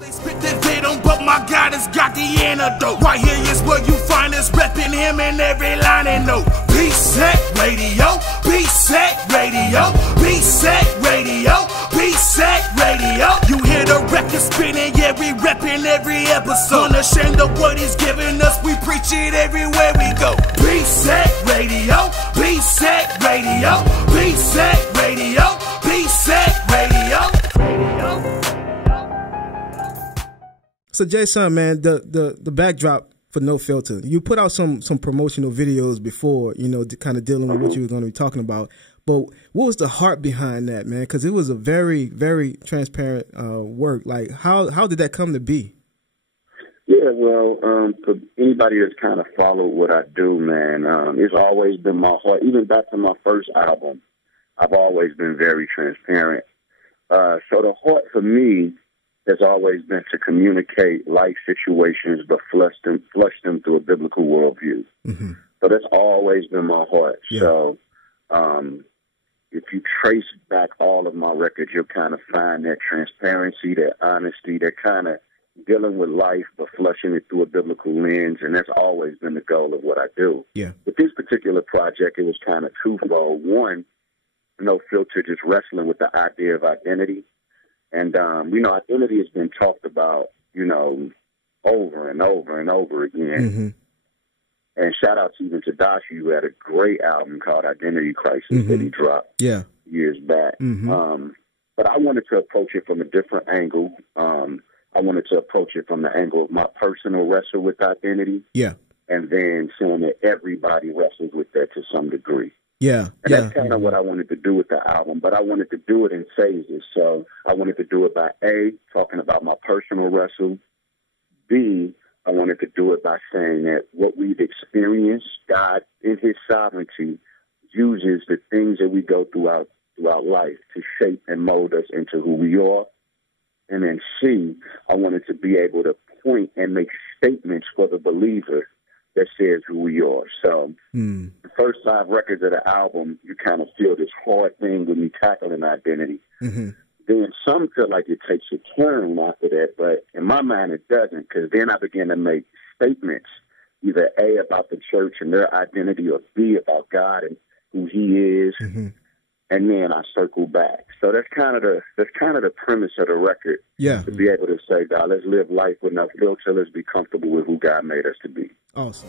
They spit that venom, but my God has got the antidote. Right here is where you find us repping him in every line and note. BSAC Radio, BSAC Radio, BSAC Radio, BSAC Radio. You hear the record spinning, yeah, we repping every episode. Unashamed of what he's giving us, we preach it everywhere we go. BSAC Radio, BSAC Radio, BSAC Radio, BSAC Radio. So Json, man, the backdrop for No Filter, you put out some promotional videos before, you know, kind of dealing with what you were going to be talking about. But what was the heart behind that, man? Because it was a very, very transparent work. Like, how did that come to be? Yeah, well, for anybody that's kind of followed what I do, man, it's always been my heart. Even back to my first album, I've always been very transparent. So the heart for me has always been to communicate life situations, but flush them through a biblical worldview. Mm-hmm. So that's always been my heart. Yeah. So if you trace back all of my records, you'll kind of find that transparency, that honesty, that kind of dealing with life, but flushing it through a biblical lens. And that's always been the goal of what I do. Yeah. With this particular project, it was kind of twofold. One, No Filter, just wrestling with the idea of identity. And, you know, identity has been talked about, you know, over and over and over again. Mm-hmm. And shout out even to Dashi, who had a great album called Identity Crisis that he dropped years back. Mm-hmm. But I wanted to approach it from a different angle. I wanted to approach it from the angle of my personal wrestle with identity. Yeah. And then saying that everybody wrestles with that to some degree. Yeah. And that's kind of what I wanted to do with the album, but I wanted to do it in phases. So I wanted to do it by A, talking about my personal wrestle. B, I wanted to do it by saying that what we've experienced, God in his sovereignty uses the things that we go throughout life to shape and mold us into who we are. And then C, I wanted to be able to point and make statements for the believer that says who we are. So the first 5 records of the album, you kind of feel this hard thing when you tackle an identity. Mm-hmm. Then some feel like it takes a turn after that, but in my mind it doesn't, because then I begin to make statements, either A, about the church and their identity, or B, about God and who he is. Mm-hmm. And then I circle back. So that's kind of the premise of the record. Yeah. To be able to say, God, let's live life with no filter. Let's be comfortable with who God made us to be. Awesome.